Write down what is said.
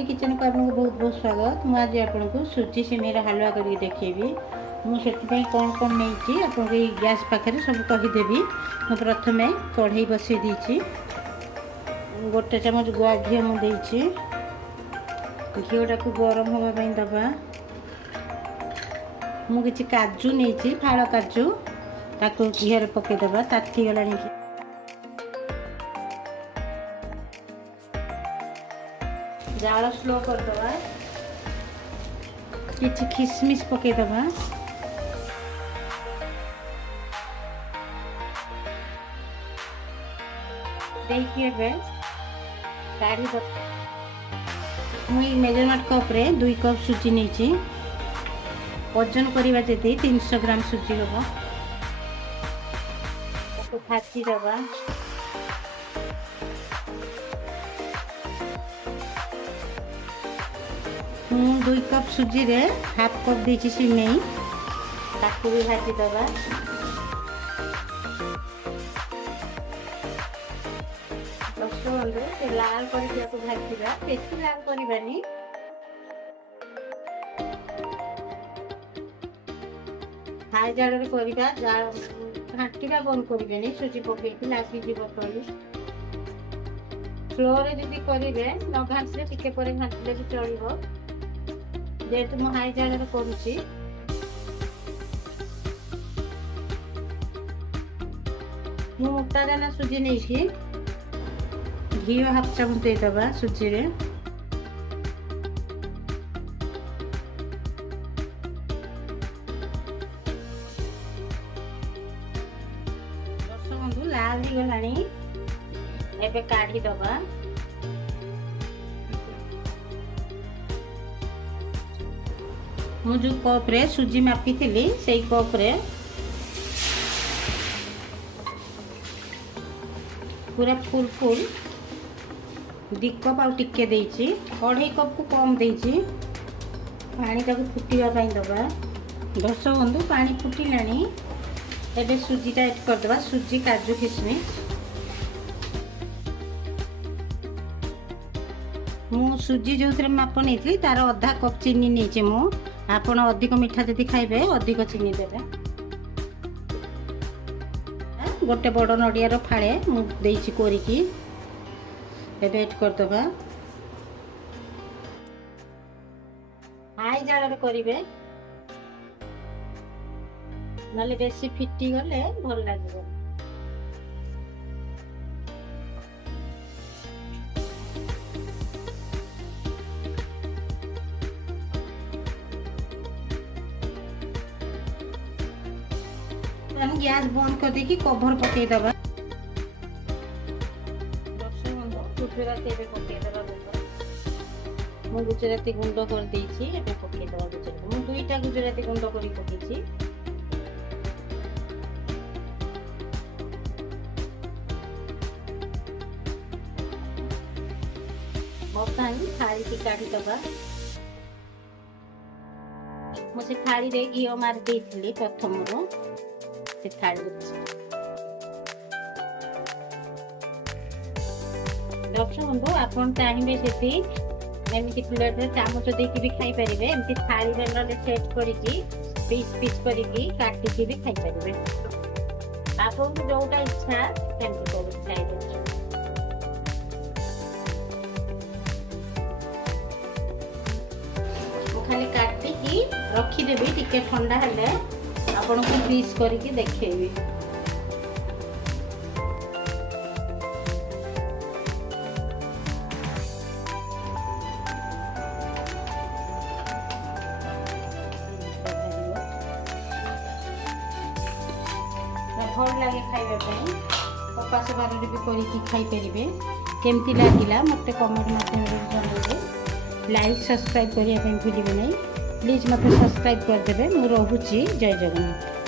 Family kitchen को आपको बहुत बहुत स्वागत। मुझे आपको सुजी सिमेर हलवा करके देखेबी। मुझे कौन कौन नहीं आपको गैस पाखे सब कहीदेवी। मुझे प्रथम कढ़ई बसई देती गोटे चामच गुआ घी मुझे घीटा को गरम होगापी दबा। मुझे काजू नहीं फाड़ काजू ताको घी पकईदबा तातीगला जाल स्लो करदबा। किछि किशमिश पकईदबा। मुई मेजरमेंट कप रे 2 कप सुजी नहीं वजन करवा जदि 300 ग्राम सुजी हम फाची दबा। 2 कप सुजी रे हाफ कप देची सिमेई ताकू भी भाजी दबा। लाल कर भाजा बेसी लाल करवानी। हाई जाल घाटा बंद करें सुजी पकई लगिज तली। स्लो रे जब करेंगे न घाटे टिके घाटे भी चलो जेहेतु मु हाई जाल करुच्ची। मोटा दाना सुजी नहीं घी हाफ चामच देदबा सुजी रे। बंधु लाल हो गलानी एबे काढ़ी दबा। मु जो कप रे सुजी मापी थी से कप रे पूरा फुल फुल 2 कप आउ टिके देइछि। 2.5 कप को कम देइछि। पानी ताको फुटिवा पाई दबा। दर्शक बंधु पानी फुटिलानी एबे सुजीटा ऐड कर दबा। सुजी काजू किशमिश मु सुजी जो माप नहीं तार अधा कप चीनी नहीं मु। आपण अधिक मीठा जदि खाइबे अधिक चीनी देबे। गोटे बड़ नड़ियार फाड़े मुझे कोरिकी एबे ऐड कर दबा। हाई जाल करेंगे ना बेसी फिटी गले भल लगे। गैस बंद कर देकी कवर पकई दबा। गुजराती पकईदबा गुंड मु गुजराती गुंड कर देइछि एबे पकईदबा। गुजराती मु 2टा गुजराती गुंड करी पकईछि। बर्तमान थाली की काढ़ी दबा। मुझे थाली रे घी मार देइथिली प्रथम रो से थाली दर्शक बंधु आपन चाहिए से एमती प्लेट रे चामच देकी भी खाई परिबे। एमती थाली रे सेट करिकी पीस पीस करिकी काटिकी भी खाई परिबे। आपन को जोटा इच्छा तेमती कर खाइबे। खाली काटिकी रखी देबी टिके ठंडा हेले आपन को पीस करके देखेबी। भल लगे खाइबा पई कपास बार भी करके खाई परिबे। केमती लागिला मते कमेंट माध्यम रे जणाइबे। लाइक सब्सक्राइब करिया पई भूलिबे नै। प्लीज मते सब्सक्राइब कर देबे। मु रहूची। जय जगन्नाथ।